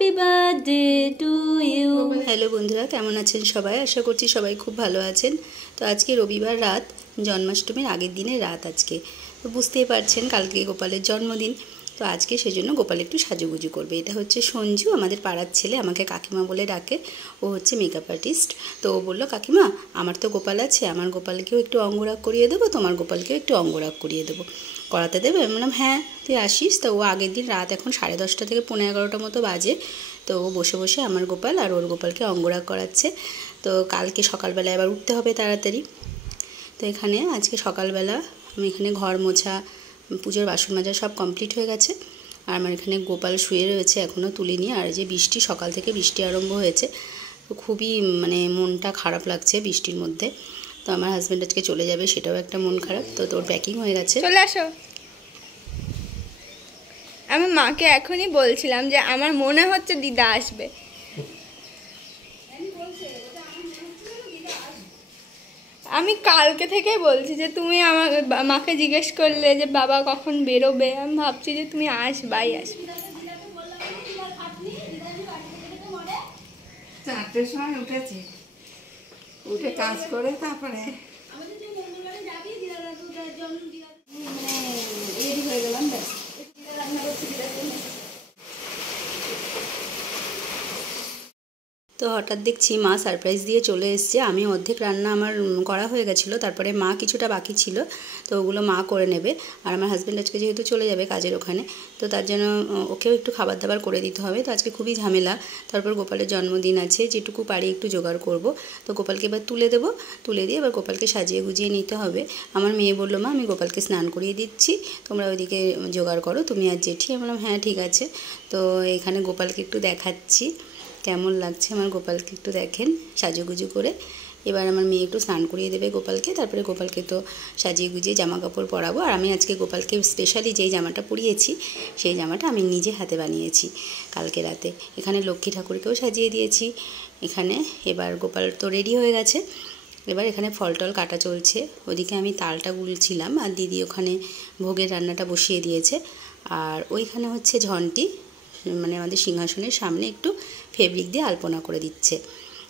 Happy birthday to you. Hello বন্ধুরা, কেমন আছেন সবাই? আশা করছি সবাই খুব ভালো আছেন। তো আজকে রবিবার রাত, জন্মাষ্টমীর আগের দিনের রাত আজকে। তো বুঝতেই পারছেন কালকে গোপালের জন্মদিন। তো আজকে সেজন্য গোপাল একটু সাজুগুজু করবে। এটা হচ্ছে সঞ্জু, আমাদের পাড়ার ছেলে, আমাকে কাকিমা বলে ডাকে। ও হচ্ছে মেকআপ আর্টিস্ট। তো ও বললো, কাকিমা আমার তো গোপাল আছে, আমার গোপালকেও একটু অঙ্গরাগ করিয়ে দেবো, তোমার গোপালকেও একটু অঙ্গরাগ করিয়ে দেবো, করাতে দেবে? আমি বললাম হ্যাঁ তুই আসিস। তো ও আগের দিন রাত এখন 10:30 থেকে 11:15 মতো বাজে। তো ও বসে বসে আমার গোপাল আর ওর গোপালকে অঙ্গরাগ করাচ্ছে। তো কালকে সকালবেলা এবার উঠতে হবে তাড়াতাড়ি। তো এখানে আজকে সকালবেলা আমি এখানে ঘর মোছা, পুজোর বাসন মাজা সব কমপ্লিট হয়ে গেছে। আর আমার এখানে গোপাল শুয়ে রয়েছে, এখনও তুলিনি। আর যে বৃষ্টি, সকাল থেকে বৃষ্টি আরম্ভ হয়েছে, তো খুবই মানে মনটা খারাপ লাগছে বৃষ্টির মধ্যে। তো আমার হাজব্যান্ড আজকে চলে যাবে, সেটাও একটা মন খারাপ। তো তোর প্যাকিং হয়ে গেছে। চলে আসো। আমি মাকে এখনই বলছিলাম যে আমার মনে হচ্ছে দিদা আসবে। আমি কালকে থেকেই বলছি যে তুমি আমার মাকে জিজ্ঞেস করলে যে বাবা কখন বেরোবে, আমি ভাবছি যে তুমি আসবাই আসবে। 4টের সময় উঠেছি, উঠে কাজ করে তারপরে রেডি হয়ে গেলাম, ব্যাস রান্না করছি। তো হঠাৎ দেখছি মা সারপ্রাইজ দিয়ে চলে এসছে। আমি অর্ধেক রান্না আমার করা হয়ে গেছিলো, তারপরে মা কিছুটা বাকি ছিল, তো ওগুলো মা করে নেবে। আর আমার হাজব্যান্ড আজকে যেহেতু চলে যাবে কাজের ওখানে, তো তার জন্য ওকেও একটু খাবার দাবার করে দিতে হবে। তো আজকে খুবই ঝামেলা। তারপর গোপালের জন্মদিন আছে, যেটুকু পারি একটু জোগাড় করব। তো গোপালকে এবার তুলে দেবো, তুলে দিয়ে এবার গোপালকে সাজিয়ে গুজিয়ে নিতে হবে। আমার মেয়ে বললো, মা আমি গোপালকে স্নান করিয়ে দিচ্ছি, তোমরা ওইদিকে জোগাড় করো তুমি আর জেঠি। আমি বললাম হ্যাঁ ঠিক আছে। তো এখানে গোপালকে একটু দেখাচ্ছি কেমন লাগছে আমার গোপালকে, একটু দেখেন সাজুগুজু করে। এবার আমার মেয়ে একটু স্নান করিয়ে দেবে গোপালকে, তারপরে গোপালকে তো সাজিয়ে গুজিয়ে জামা কাপড় পরাবো। আর আমি আজকে গোপালকে স্পেশালি যেই জামাটা পরিয়েছি, সেই জামাটা আমি নিজে হাতে বানিয়েছি কালকে রাতে। এখানে লক্ষ্মী ঠাকুরকেও সাজিয়ে দিয়েছি এখানে। এবার গোপাল তো রেডি হয়ে গেছে। এবার এখানে ফল টল কাটা চলছে, ওদিকে আমি তালটা গুলছিলাম, আর দিদি ওখানে ভোগের রান্নাটা বসিয়ে দিয়েছে। আর ওইখানে হচ্ছে ঝন্টি, মানে আমাদের সিংহাসনের সামনে একটু ফেব্রিক দিয়ে আলপনা করে দিচ্ছে।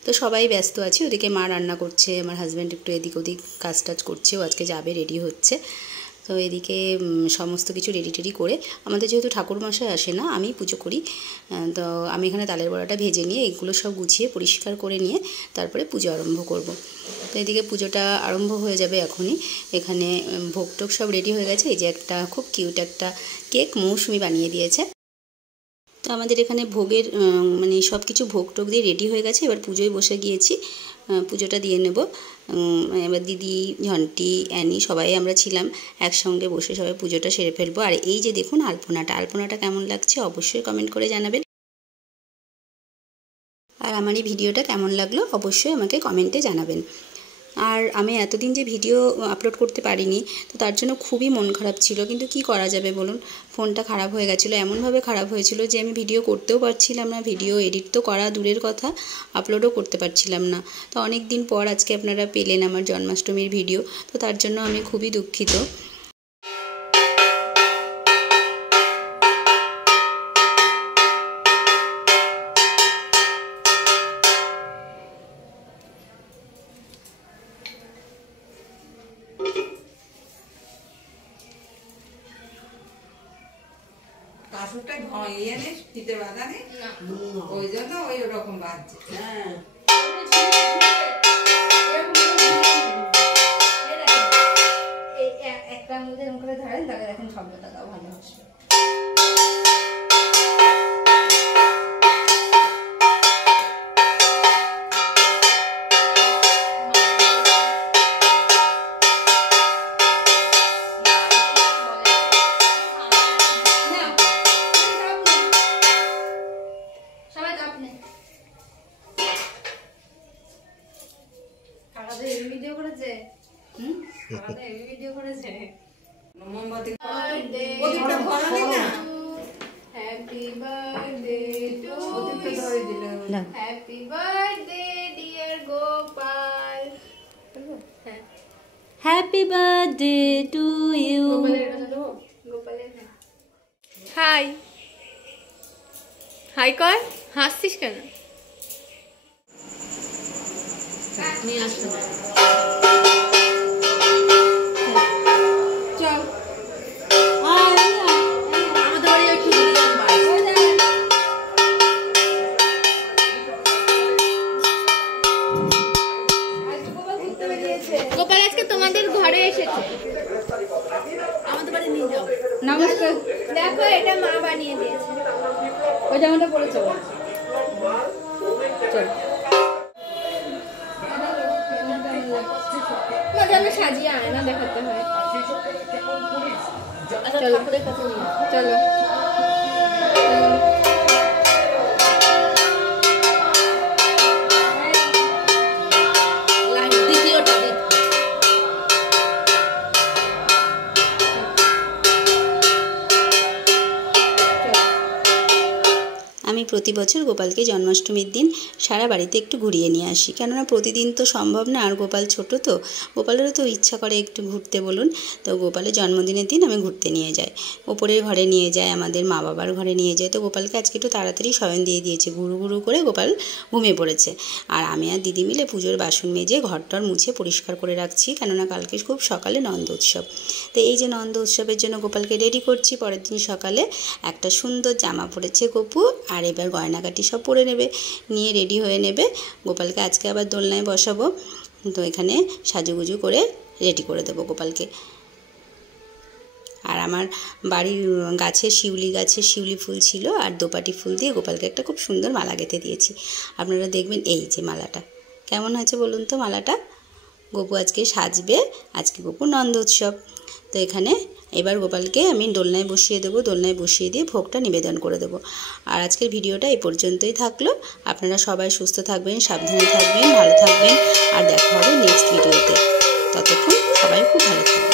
তো সবাই ব্যস্ত আছে, ওদিকে মা রান্না করছে, আমার হাজব্যান্ড একটু এদিক ওদিক কাজ টাজ করছে, ও আজকে যাবে, রেডি হচ্ছে। তো এদিকে সমস্ত কিছু রেডি টেডি করে, আমাদের যেহেতু ঠাকুরমশাই আসে না, আমি পুজো করি। তো আমি এখানে তালের বড়াটা ভেজে নিয়ে এগুলো সব গুছিয়ে পরিষ্কার করে নিয়ে তারপরে পুজো আরম্ভ করব। তো এদিকে পুজোটা আরম্ভ হয়ে যাবে এখনই। এখানে ভোগ টোগ সব রেডি হয়ে গেছে। এই যে একটা খুব কিউট একটা কেক মৌসুমি বানিয়ে দিয়েছে। তো আমাদের এখানে ভোগের মানে সব কিছু ভোগ টোগ দিয়ে রেডি হয়ে গেছে। এবার পুজোয় বসে গিয়েছি, পুজোটা দিয়ে নেব। এবার দিদি, ঝন্টি, অ্যানি সবাই আমরা ছিলাম একসঙ্গে, বসে সবাই পুজোটা সেরে ফেলবো। আর এই যে দেখুন আলপনাটা কেমন লাগছে অবশ্যই কমেন্ট করে জানাবেন। আর আমার এই ভিডিওটা কেমন লাগলো অবশ্যই আমাকে কমেন্টে জানাবেন। আর আমি এতদিন যে ভিডিও আপলোড করতে পারিনি, তো তার জন্য খুবই মন খারাপ ছিল, কিন্তু কি করা যাবে বলুন। ফোনটা খারাপ হয়ে গেছিলো, এমনভাবে খারাপ হয়েছিল যে আমি ভিডিও করতেও পারছিলাম না, ভিডিও এডিট তো করা দূরের কথা, আপলোডও করতে পারছিলাম না। তো অনেক দিন পর আজকে আপনারা পেলেন আমার জন্মাষ্টমীর ভিডিও, তো তার জন্য আমি খুবই দুঃখিত। কাশুরটা ইয়ে নেই, ফিতে বাঁধা নেই, ওই জন্য ওই ওরকম বাজছে। হ্যাঁ একটার মধ্যে এরকম করে ধরেন, তাহলে দেখেন শব্দটা তাও ভালো আসবে। ভিডিও করেছে, ভিডিও করেছে। মোমবাতি ওদিকটা ধরা নেই না, হ্যাপি বার্থডে টু ওদিকটা ধরে দিলে। Happy birthday dear Gopal. Happy birthday to you. গোপালের হাই হাই কর, হাসছিস কেন? নিয়ে আসবে না। চল আমাদের বাড়ি একটু ঘুরে যান বাড়ি। গোপাল আজকে তোমাদের ঘরে এসেছে। আমাদের বাড়ি নিয়ে যাও। নমস্কার। দেখো এটা মা বানিয়ে দিয়েছে। ওই জামাটা পরে চলো। চল। না জানো সাজিয়ে আয়না দেখাতে হয়। আচ্ছা ঠাকুরের কাছে নিয়ে চলো। লাইট দ্বিতীয়টা দিন। আমি প্রতি বছর গোপালকে জন্মাষ্টমীর দিন সারা বাড়িতে একটু ঘুরিয়ে নিয়ে আসি, কেননা প্রতিদিন তো সম্ভব না, আর গোপাল ছোট তো, গোপালেরও তো ইচ্ছা করে একটু ঘুরতে বলুন। তো গোপালের জন্মদিনের দিন আমি ঘুরতে নিয়ে যাই, ওপরের ঘরে নিয়ে যাই, আমাদের মা বাবার ঘরে নিয়ে যাই। তো গোপালকে আজকে একটু তাড়াতাড়ি শয়ন দিয়ে দিয়েছে, ঘুরু ঘুরু করে গোপাল ঘুমিয়ে পড়েছে। আর আমি আর দিদি মিলে পুজোর বাসন মেজে ঘরটর মুছে পরিষ্কার করে রাখছি, কেননা কালকে খুব সকালে নন্দ উৎসব। তো এই যে নন্দ উৎসবের জন্য গোপালকে রেডি করছি। পরের দিন সকালে একটা সুন্দর জামা পরেছে গপু, আর এবার গয়নাগাটি সব পরে নেবে, নিয়ে রেডি হয়ে নেবে। গোপালকে আজকে আবার দোলনায় বসাবো, তো এখানে সাজুগুজু করে রেডি করে দেবো গোপালকে। আর আমার বাড়ির গাছে শিউলি ফুল ছিল, আর দোপাটি ফুল দিয়ে গোপালকে একটা খুব সুন্দর মালা গেঁথে দিয়েছি। আপনারা দেখবেন এই যে মালাটা কেমন হয়েছে বলুন তো মালাটা। গপু আজকে সাজবে, আজকে গপুর নন্দ উৎসব। তো এখানে এবার গোপালকে আমি দোলনায় বসিয়ে দেবো, দোলনায় বসিয়ে দিয়ে ভোগটা নিবেদন করে দেবো। আর আজকের ভিডিওটা এই পর্যন্তই থাকলো। আপনারা সবাই সুস্থ থাকবেন, সাবধানে থাকবেন, ভালো থাকবেন, আর দেখা হবে নেক্সট ভিডিওতে। ততক্ষণ সবাই খুব ভালো থাকবেন।